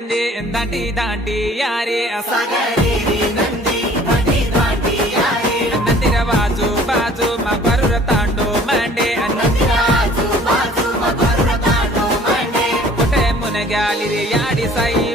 दांडी दांडी यारे नंदीर बाजू बाजू मग बरुर तांडो मांडे कुठे मुन ग्याली रे याडी साई